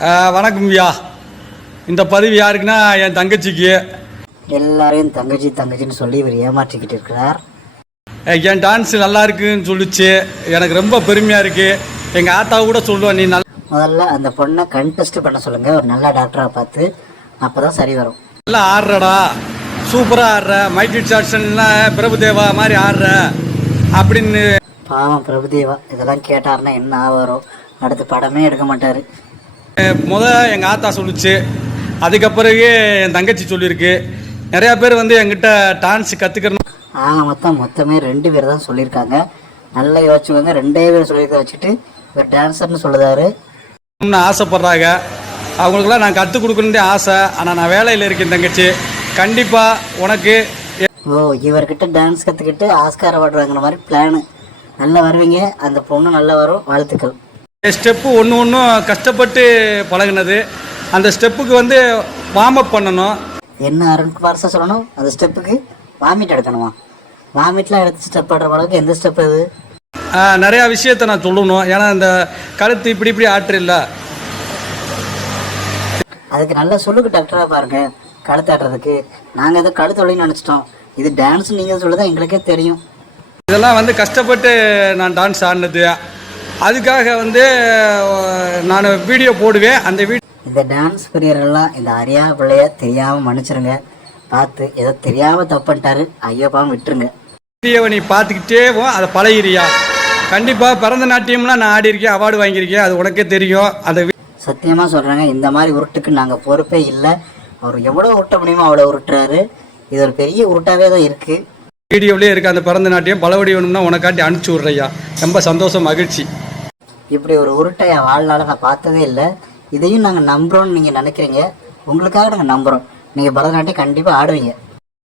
வணக்கம் ஐயா இந்த பதிவு யாருக்குன்னா என் தங்கச்சிக்கு. எல்லாரையும் தங்கச்சி தங்கச்சின்னு சொல்லி இவர் ஏமாற்றிக்கிட்டு இருக்கிறார். என் டான்ஸ் நல்லா இருக்குன்னு சொல்லுச்சு. எனக்கு ரொம்ப பெருமையாக இருக்குது எங்கள் ஆத்தா கூட சொல்லுவேன் நீ நல்லா முதல்ல அந்த பொண்ணை கண்டெஸ்ட் பண்ண சொல்லுங்க. ஒரு நல்ல டாக்டராக பார்த்து அப்போ தான் சரி வரும். நல்லா ஆடுறடா. சூப்பராக ஆடுற. மைக்கேல் ஜாக்சன்லாம் பிரபுதேவா மாதிரி ஆடுற. அப்படின்னு பாவம் பிரபுதேவா. இதெல்லாம் கேட்டாருன்னா என்ன ஆவாரோ. அடுத்த படமே எடுக்க மாட்டார். முத எங்கள் ஆத்தா சொல்லுச்சு. அதுக்கப்பிறகு என் தங்கச்சி சொல்லியிருக்கு நிறையா பேர் வந்து என்கிட்ட டான்ஸ் கற்றுக்கிறணும் ஆக மொத்தம் மொத்தமே ரெண்டு பேர் தான் சொல்லியிருக்காங்க. நல்லா யோசிச்சுக்கோங்க. ரெண்டே பேர் சொல்லியிருக்க வச்சுட்டு இவர் டான்ஸர்னு சொல்லுதாரு. ஆசைப்படுறாங்க. அவங்களுக்குலாம் நான் கற்றுக் கொடுக்கணுன்றே ஆசை. ஆனால் நான் வேலையில் இருக்கேன் தங்கச்சி. கண்டிப்பாக உனக்கு ஓ இவர்கிட்ட டான்ஸ் கற்றுக்கிட்டு ஆஸ்கார் அவார்டு வாங்குற மாதிரி பிளானு நல்லா வருவீங்க. அந்த பொண்ணு நல்லா வரும். வாழ்த்துக்கள். ஸ்டெப்பு ஒன்று ஒன்றும் கஷ்டப்பட்டு பழகுனது. அந்த ஸ்டெப்புக்கு வந்து வார்ம் அப் பண்ணணும். என்ன அருண்குமார் சார் சொல்லணும்? அந்த ஸ்டெப்புக்கு வாமிட் எடுக்கணுமா? வாமிட்லாம் எடுத்து ஸ்டெப் ஆடுற அளவுக்கு எந்த ஸ்டெப் ஆஹ், நிறையா விஷயத்த நான் சொல்லணும். ஏன்னா இந்த கழுத்து இப்படி இப்படி ஆற்று இல்லை. அதுக்கு நல்லா சொல்லுங்க டாக்டராக பாருங்க. கழுத்தாடுறதுக்கு நாங்கள் ஏதோ கழுத்து வழின்னு நினச்சிட்டோம். இது டான்ஸ் நீங்கள் சொல்லுதான் எங்களுக்கே தெரியும். இதெல்லாம் வந்து கஷ்டப்பட்டு நான் டான்ஸ் ஆடினது. அதுக்காக வந்து நான் வீடியோ போடுவேன். அந்த வீடியோ இந்த டான்ஸ் பிரியர்கள்லாம் இந்த அறியா பிள்ளைய தெரியாமல் மன்னிச்சிருங்க. பார்த்து ஏதோ தெரியாமல் தப்புன்ட்டாரு ஐயோ பாவம் விட்டுருங்க. வீடியோவை நீ பார்த்துக்கிட்டே அதை பழகிறியா? கண்டிப்பாக பிறந்த நாட்டியம்லாம் நான் ஆடியிருக்கேன் அவார்டு வாங்கியிருக்கேன். அது உனக்கே தெரியும். அந்த சத்தியமாக சொல்கிறாங்க இந்த மாதிரி உருட்டுக்கு நாங்கள் பொறுப்பே இல்லை. அவர் எவ்வளோ உருட்ட முடியுமோ அவ்வளோ உருட்டுறாரு. இது ஒரு பெரிய உருட்டாவே தான் இருக்குது வீடியோவிலே இருக்க அந்த பிறந்த நாட்டியம் பலவடி வேணும்னா உனக்காட்டி அனுப்பிச்சி விட்றையா ரொம்ப சந்தோஷம் மகிழ்ச்சி. இப்படி ஒரு உருட்டை என் வாழ்நாள நான் பார்த்ததே இல்லை. இதையும் நாங்கள் நம்புகிறோம்னு நீங்கள் நினைக்கிறீங்க. உங்களுக்காக நாங்கள் நம்புகிறோம் நீங்கள் பரதநாட்டியம் கண்டிப்பாக ஆடுவீங்க.